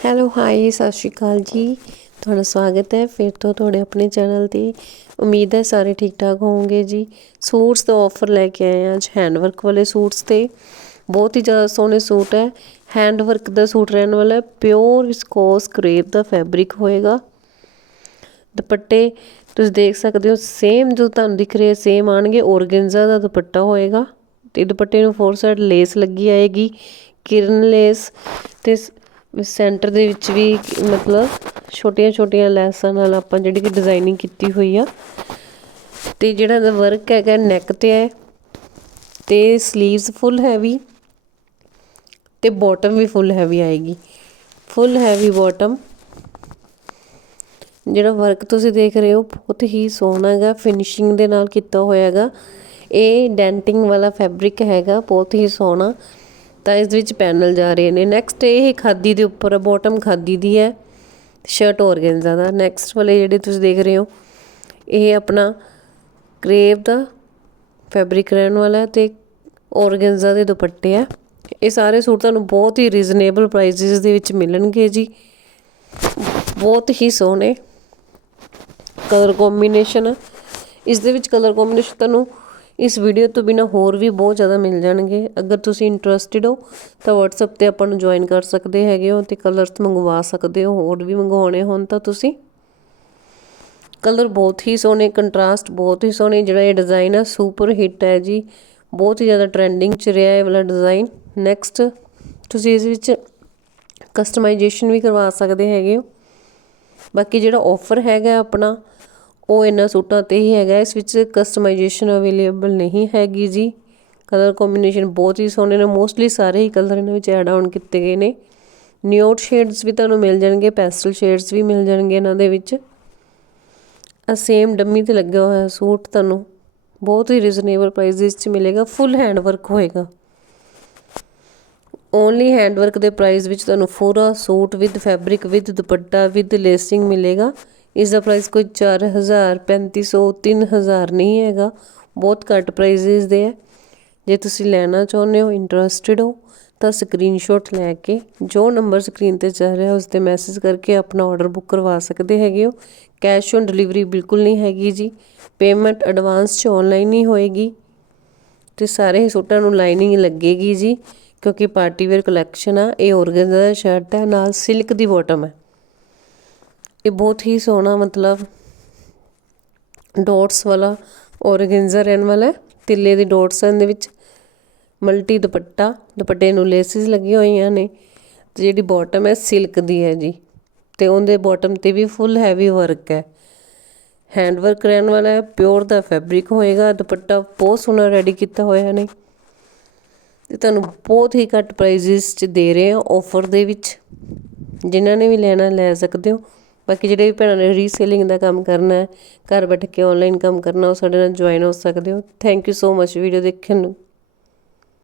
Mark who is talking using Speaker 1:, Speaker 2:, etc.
Speaker 1: Hello, high, ਸਤਿ ਸ਼੍ਰੀ ਅਕਾਲ ਜੀ। ਤੁਹਾਡਾ ਸਵਾਗਤ ਹੈ ਫਿਰ ਤੋਂ ਤੁਹਾਡੇ ਆਪਣੇ ਚੈਨਲ ਤੇ। ਉਮੀਦ ਹੈ ਸਾਰੇ ਠੀਕ ਠਾਕ ਹੋਵੋਗੇ ਜੀ। ਸੂਟਸ ਦਾ ਆਫਰ ਲੈ ਕੇ ਆਏ ਹਾਂ ਅੱਜ ਹੈਂਡਵਰਕ ਵਾਲੇ ਸੂਟਸ ਤੇ। ਬਹੁਤ ਹੀ ਜ਼ਿਆਦਾ ਸੋਹਣੇ ਸੂਟ ਹੈ। ਹੈਂਡਵਰਕ ਦਾ ਸੂਟ ਰਹਿਣ ਵਾਲਾ ਹੈ। ਪਿਓਰ ਵਿਸਕੋਸ ਕਰੇਪ ਦਾ ਫੈਬਰਿਕ ਹੋਏਗਾ। ਦੁਪੱਟੇ, ਤੁਸੀਂ ਦੇਖ ਸਕਦੇ ਹੋ ਸੇਮ ਜੋ ਤੁਹਾਨੂੰ ਦਿਖ ਰਿਹਾ ਸੇਮ ਆਣਗੇ ਔਰਗੈਂਜ਼ਾ ਦਾ ਦੁਪੱਟਾ ਹੋਏਗਾ। ਤੇ ਦੁਪੱਟੇ ਨੂੰ ਫੋਰ ਸਾਈਡ ਲੇਸ ਲੱਗੀ ਆਏਗੀ। ਕਿਰਨ ਲੇਸ ਤੇ ਸੈਂਟਰ ਦੇ ਵਿੱਚ ਵੀ ਮਤਲਬ ਛੋਟੀਆਂ ਛੋਟੀਆਂ ਲੈਸਾਂ ਨਾਲ ਆਪਾਂ ਜਿਹੜੀ ਕਿ ਡਿਜ਼ਾਈਨਿੰਗ ਕੀਤੀ ਹੋਈ ਆ। ਤੇ ਜਿਹੜਾ ਵਰਕ ਹੈਗਾ ਨੈਕ ਤੇ ਹੈ ਤੇ 슬ੀਵਸ ਫੁੱਲ ਹੈਵੀ ਤੇ ਬਾਟਮ ਵੀ ਫੁੱਲ ਹੈਵੀ ਆਏਗੀ। ਫੁੱਲ ਹੈਵੀ ਬਾਟਮ ਜਿਹੜਾ ਵਰਕ ਤੁਸੀਂ ਦੇਖ ਰਹੇ ਹੋ, ਬਹੁਤ ਹੀ ਸੋਹਣਾ ਹੈਗਾ ਫਿਨਿਸ਼ਿੰਗ ਦੇ ਨਾਲ ਕੀਤਾ ਹੋਇਆ ਹੈਗਾ। ਇਹ ਡੈਂਟਿੰਗ ਵਾਲਾ ਫੈਬਰਿਕ ਹੈਗਾ, ਬਹੁਤ ਹੀ ਸੋਹਣਾ। ਤਾਂ ਇਸ ਵਿੱਚ ਪੈਨਲ ਜਾ ਰਹੇ ਨੇ। ਨੈਕਸਟ ਇਹ ਖਾਦੀ ਦੇ ਉੱਪਰ ਬੋਟਮ ਖਾਦੀ ਦੀ ਹੈ। ਸ਼ਰਟ ਔਰਗੈਂਜ਼ਾ ਦਾ। ਨੈਕਸਟ ਵਾਲੇ ਜਿਹੜੇ ਤੁਸੀਂ ਦੇਖ ਰਹੇ ਹੋ, ਇਹ ਆਪਣਾ ਕਰੇਵ ਦਾ ਫੈਬਰਿਕ ਰਹਿਣ ਵਾਲਾ ਤੇ ਔਰਗੈਂਜ਼ਾ ਦੇ ਦੁਪੱਟੇ ਆ ਇਹ ਸਾਰੇ ਸੂਟ ਤੁਹਾਨੂੰ ਬਹੁਤ ਹੀ ਰੀਜ਼ਨੇਬਲ ਪ੍ਰਾਈਸਿਸ ਦੇ ਵਿੱਚ ਮਿਲਣਗੇ ਜੀ। ਬਹੁਤ ਹੀ ਸੋਹਣੇ। ਕਲਰ ਕੰਬੀਨੇਸ਼ਨ ਇਸ ਦੇ ਵਿੱਚ ਕਲਰ ਕੰਬੀਨੇਸ਼ਨ ਤੁਹਾਨੂੰ ਇਸ ਵੀਡੀਓ ਤੋਂ ਬਿਨਾ ਹੋਰ ਵੀ ਬਹੁਤ ਜ਼ਿਆਦਾ ਮਿਲ ਜਾਣਗੇ। ਅਗਰ ਤੁਸੀਂ ਇੰਟਰਸਟਿਡ ਹੋ, ਤਾਂ WhatsApp ਤੇ ਆਪਾਂ ਨੂੰ ਜੁਆਇਨ ਕਰ ਸਕਦੇ ਹੈਗੇ ਹੋ ਤੇ ਕਲਰਸ ਮੰਗਵਾ ਸਕਦੇ ਹੋ, ਹੋਰ ਵੀ ਮੰਗਵਾਉਣੇ ਹੋਣ ਤਾਂ ਤੁਸੀਂ। ਕਲਰ ਬਹੁਤ ਹੀ ਸੋਹਣੇ ਕੰਟਰਾਸਟ ਬਹੁਤ ਹੀ ਸੋਹਣੇ, ਜਿਹੜਾ ਇਹ ਡਿਜ਼ਾਈਨ ਹੈ ਸੁਪਰ ਹਿੱਟ ਹੈ ਜੀ। ਬਹੁਤ ਹੀ ਜ਼ਿਆਦਾ ਟ੍ਰੈਂਡਿੰਗ ਚ ਰਿਹਾ ਇਹ ਵਾਲਾ ਡਿਜ਼ਾਈਨ ਨੈਕਸਟ ਤੁਸੀਂ ਇਸ ਵਿੱਚ ਕਸਟਮਾਈਜੇਸ਼ਨ ਵੀ ਕਰਵਾ ਸਕਦੇ ਹੈਗੇ ਹੋ। ਬਾਕੀ ਜਿਹੜਾ ਆਫਰ ਹੈਗਾ ਆਪਣਾ ਉਹ ਇਹਨਾਂ ਸੂਟਾਂ ਤੇ ਹੀ ਹੈਗਾ, ਇਸ ਵਿੱਚ ਕਸਟਮਾਈਜੇਸ਼ਨ ਅਵੇਲੇਬਲ ਨਹੀਂ ਹੈਗੀ ਜੀ। ਕਲਰ ਕੰਬੀਨੇਸ਼ਨ ਬਹੁਤ ਹੀ ਸੋਹਣੇ ਨੇ ਮੋਸਟਲੀ ਸਾਰੇ ਹੀ ਕਲਰ ਇਹਨਾਂ ਵਿੱਚ ਐਡ ਆਨ ਕੀਤੇ ਗਏ ਨੇ। ਨਿਊਟ ਸ਼ੇਡਸ ਵੀ ਤੁਹਾਨੂੰ ਮਿਲ ਜਾਣਗੇ ਪੈਸਟਲ ਸ਼ੇਡਸ ਵੀ ਮਿਲ ਜਾਣਗੇ ਇਹਨਾਂ ਦੇ ਵਿੱਚ। ਆ ਸੇਮ ਡੰਮੀ ਤੇ ਲੱਗਿਆ ਹੋਇਆ ਸੂਟ ਤੁਹਾਨੂੰ, ਬਹੁਤ ਹੀ ਰੀਜ਼ਨੇਬਲ ਪ੍ਰਾਈਸਿਸ 'ਚ ਮਿਲੇਗਾ ਫੁੱਲ ਹੈਂਡ ਵਰਕ ਹੋਏਗਾ। ਓਨਲੀ ਹੈਂਡ ਵਰਕ ਦੇ ਪ੍ਰਾਈਸ ਵਿੱਚ ਤੁਹਾਨੂੰ ਪੂਰਾ suit with fabric with dupatta with lacing ਮਿਲੇਗਾ। ਇਸ ਦਾ ਪ੍ਰਾਈਸ ਕੋਈ 4000 3500 3000 ਨਹੀਂ ਹੈਗਾ। ਬਹੁਤ ਘੱਟ ਪ੍ਰਾਈਸਿਸ ਦੇ ਹੈ। ਜੇ ਤੁਸੀਂ ਲੈਣਾ ਚਾਹੁੰਦੇ ਹੋ ਇੰਟਰਸਟਿਡ ਹੋ, ਤਾਂ ਸਕਰੀਨਸ਼ਾਟ ਲੈ ਕੇ ਜੋ ਨੰਬਰ ਸਕਰੀਨ ਤੇ ਚੱਲ ਰਿਹਾ, ਉਸ ਤੇ ਮੈਸੇਜ ਕਰਕੇ ਆਪਣਾ ਆਰਡਰ ਬੁੱਕ ਕਰਵਾ ਸਕਦੇ ਹੈਗੇ ਹੋ। ਕੈਸ਼ ਔਨ ਡਿਲੀਵਰੀ ਬਿਲਕੁਲ ਨਹੀਂ ਹੈਗੀ ਜੀ। ਪੇਮੈਂਟ ਐਡਵਾਂਸ ਚ ਆਨਲਾਈਨ ਹੀ ਹੋਏਗੀ। ਤੇ ਸਾਰੇ ਸੂਟਾਂ ਨੂੰ ਲਾਈਨਿੰਗ ਲੱਗੇਗੀ ਜੀ, ਕਿਉਂਕਿ ਪਾਰਟੀ ਵੇਅਰ ਕਲੈਕਸ਼ਨ ਆ, ਇਹ ਔਰਗਨਜ਼ਾ ਸ਼ਰਟ ਹੈ, ਨਾਲ ਸਿਲਕ ਦੀ ਬਾਟਮ ਹੈ। ਇਹ ਬਹੁਤ ਹੀ ਸੋਹਣਾ ਮਤਲਬ ਡੋਟਸ ਵਾਲਾ ਔਰਗੈਂਜ਼ਾ ਰਹਿਣ ਵਾਲਾ ਤਿੱਲੇ ਦੀ ਡਾਟਸ ਦੇ ਵਿੱਚ। ਮਲਟੀ ਦੁਪੱਟਾ, ਦੁਪੱਟੇ ਨੂੰ ਲੇਸਿਸ ਲੱਗੀਆਂ ਹੋਈਆਂ ਨੇ। ਤੇ ਜਿਹੜੀ ਬਾਟਮ ਹੈ ਸਿਲਕ ਦੀ ਹੈ ਜੀ। ਤੇ ਉਹਦੇ ਬਾਟਮ ਤੇ ਵੀ ਫੁੱਲ ਹੈਵੀ ਵਰਕ ਹੈ। ਹੈਂਡ ਵਰਕ ਰਹਿਣ ਵਾਲਾ ਹੈ ਪਿਓਰ ਦਾ ਫੈਬਰਿਕ ਹੋਏਗਾ। ਦੁਪੱਟਾ ਬਹੁਤ ਸੋਹਣਾ ਰੈਡੀ ਕੀਤਾ ਹੋਇਆ ਨੇ। ਤੇ ਤੁਹਾਨੂੰ ਬਹੁਤ ਹੀ ਘੱਟ ਪ੍ਰਾਈਸਿਸ 'ਚ ਦੇ ਰਹੇ ਹਾਂ ਆਫਰ ਦੇ ਵਿੱਚ। ਜਿਨ੍ਹਾਂ ਨੇ ਵੀ ਲੈਣਾ, ਲੈ ਸਕਦੇ ਹੋ। ਬਾਕੀ ਜਿਹੜੇ ਵੀ ਭੈਣਾਂ ਨੇ ਰੀਸੇਲਿੰਗ ਦਾ ਕੰਮ ਕਰਨਾ ਹੈ, ਘਰ ਬੈਠ ਕੇ ਆਨਲਾਈਨ ਕੰਮ ਕਰਨਾ, ਉਹ ਸਾਡੇ ਨਾਲ ਜੁਆਇਨ ਹੋ ਸਕਦੇ ਹੋ। Thank you so much video ਦੇਖਣ ਨੂੰ।